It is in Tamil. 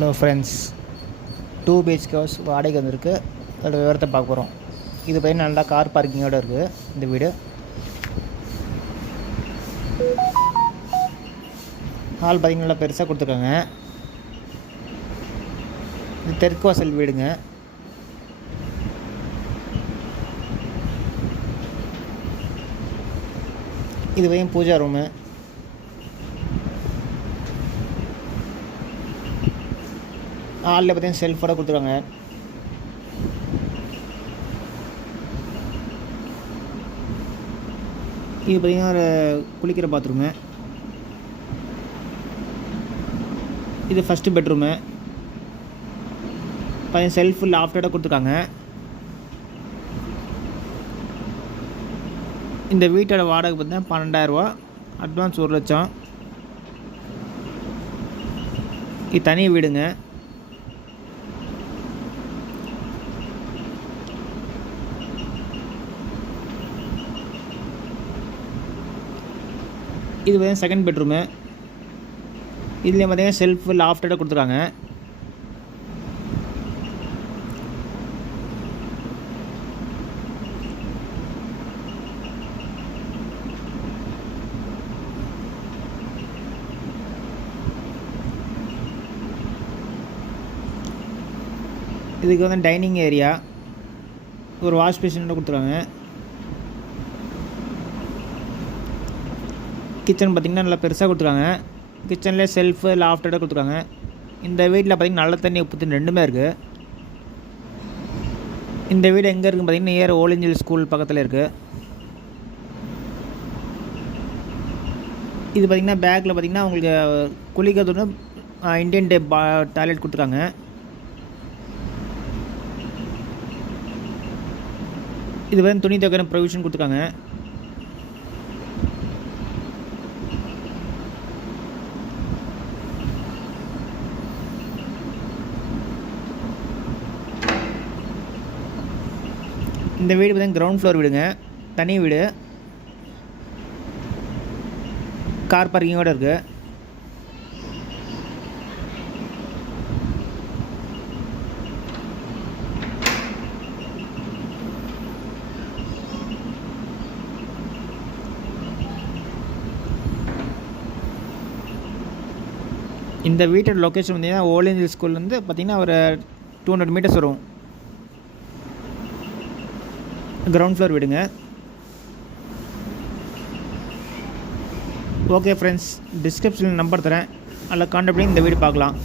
ஹலோ ஃப்ரெண்ட்ஸ், 2 BHK ஹவுஸ் வாடகை வந்திருக்கு. அதோட விவரத்தை பார்க்க போகிறோம். இது பார்த்தீங்கன்னா நல்லா கார் பார்க்கிங்கோடு இருக்குது இந்த வீடு. ஹால் பார்த்திங்கன்னா நல்லா பெருசாக கொடுத்துருக்காங்க. இது தெற்கு வாசல் வீடுங்க. இது பார்த்தீங்கன்னா பூஜா ரூமு. ஹாலில் பார்த்தீங்கன்னா செல்ஃபோட கொடுத்துருக்காங்க. இது பார்த்தீங்கன்னா ஒரு குளிக்கிற பாத்ரூமு. இது ஃபஸ்ட்டு பெட்ரூமு. பார்த்தீங்கன்னா செல்ஃபு லாஃப்டோட கொடுத்துருக்காங்க. இந்த வீட்டோட வாடகை பார்த்தீங்கன்னா 12,000 அட்வான்ஸ் 1 லட்சம். இது தனி வீடுங்க. இது பார்த்தீங்கன்னா செகண்ட் பெட்ரூமு. இதுலேயும் பார்த்தீங்கன்னா செல்ஃபு லாஃப்டோட கொடுத்துருக்காங்க. இதுக்கு வந்து டைனிங் ஏரியா, ஒரு வாஷ் பேஷனோட கொடுத்துருக்காங்க. கிச்சன் பார்த்திங்கன்னா நல்லா பெருசாக கொடுத்துருக்காங்க. கிச்சனில் செல்ஃபு லாஃப்டோட கொடுத்துருக்காங்க. இந்த வீட்டில் பார்த்திங்கன்னா நல்ல தண்ணி உப்பு தண்ணி ரெண்டுமே இருக்குது. இந்த வீடு எங்கே இருக்குன்னு பார்த்திங்கன்னா நியர் ஓல்ட் ஏஞ்சல் ஸ்கூல் பக்கத்தில் இருக்குது. இது பார்த்திங்கன்னா பேக்கில் பார்த்திங்கன்னா உங்களுக்கு குளிக்கிறதுன்னு இண்டியன் டைப் டாய்லெட் கொடுத்துருக்காங்க. இது வந்து துணி துவைக்கிற ப்ரொவிஷன் கொடுத்துருக்காங்க. இந்த வீடு பார்த்தீங்கன்னா கிரவுண்ட் ஃப்ளோர் வீடுங்க, தனி வீடு, கார் பார்க்கிங்கோடு இருக்குது. இந்த வீட்டோட லொக்கேஷன் பார்த்தீங்கன்னா ஓல்ட் ஏஞ்சல் ஸ்கூல்லேருந்து பார்த்திங்கன்னா ஒரு 200 மீட்டர்ஸ் வரும். கிரவுண்ட் ஃப்ளோர் வீடுங்க. ஓகே ஃப்ரெண்ட்ஸ், டிஸ்கிரிப்ஷனில் நம்பர் தரேன், அதில் கான்டாக்ட் பண்ணி இந்த வீடு பார்க்கலாம்.